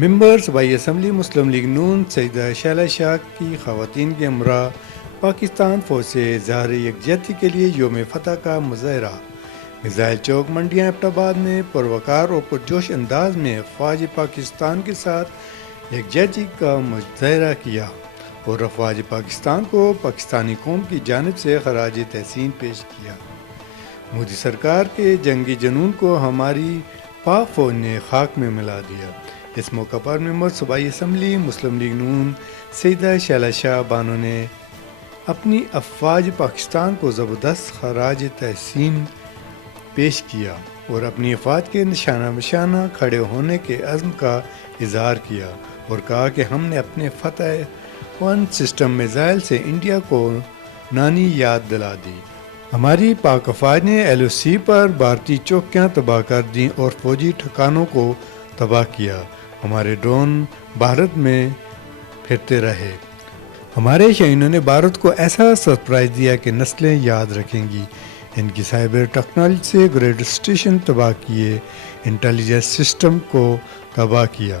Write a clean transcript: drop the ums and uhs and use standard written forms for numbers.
ممبر صوبائی اسمبلی مسلم لیگ نون سیدہ شیلہ شاہ کی خواتین کے ہمراہ پاکستان فوج سے اظہار یکجہتی کے لیے یوم فتح کا مظاہرہ۔ میزائل چوک منڈیاں ایبٹ آباد میں پروقار اور پرجوش انداز میں افواج پاکستان کے ساتھ یکجہتی کا مظاہرہ کیا اور افواج پاکستان کو پاکستانی قوم کی جانب سے خراج تحسین پیش کیا۔ مودی سرکار کے جنگی جنون کو ہماری پاک فوج نے خاک میں ملا دیا۔ اس موقع پر ممبر صوبائی اسمبلی مسلم لیگ نون سیدہ شیلہ شاہ بانو نے اپنی افواج پاکستان کو زبردست خراج تحسین پیش کیا اور اپنی افواج کے نشانہ بشانہ کھڑے ہونے کے عزم کا اظہار کیا اور کہا کہ ہم نے اپنے فتح 1 سسٹم میزائل سے انڈیا کو نانی یاد دلا دی۔ ہماری پاک افواج نے LOC پر بھارتی چوکیاں تباہ کر دیں اور فوجی ٹھکانوں کو تباہ کیا۔ ہمارے ڈرون بھارت میں پھرتے رہے۔ ہمارے شہینوں نے بھارت کو ایسا سرپرائز دیا کہ نسلیں یاد رکھیں گی۔ ان کی سائبر ٹیکنالوجی سے گریڈ اسٹیشن تباہ کیے، انٹیلیجنس سسٹم کو تباہ کیا۔